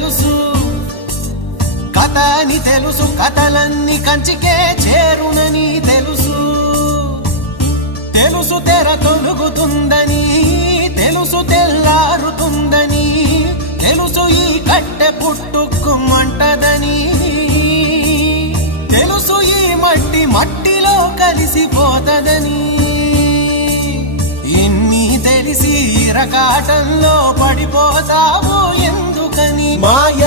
తెలుసు, కథ అని తెలుసు, కథలన్నీ కంచికే చేరునని తెలుసు. తెలుసు తెర తొలుగుతుందని, తెలుసు తెల్లారుతుందని, తెలుసు ఈ కట్టె పుట్టుకుమంటదని, తెలుసు ఈ మట్టి మట్టిలో కలిసిపోతదని. ఇన్ని తెలిసి ఇరకాటంలో పడిపోతావు ఎందుకని? మాయ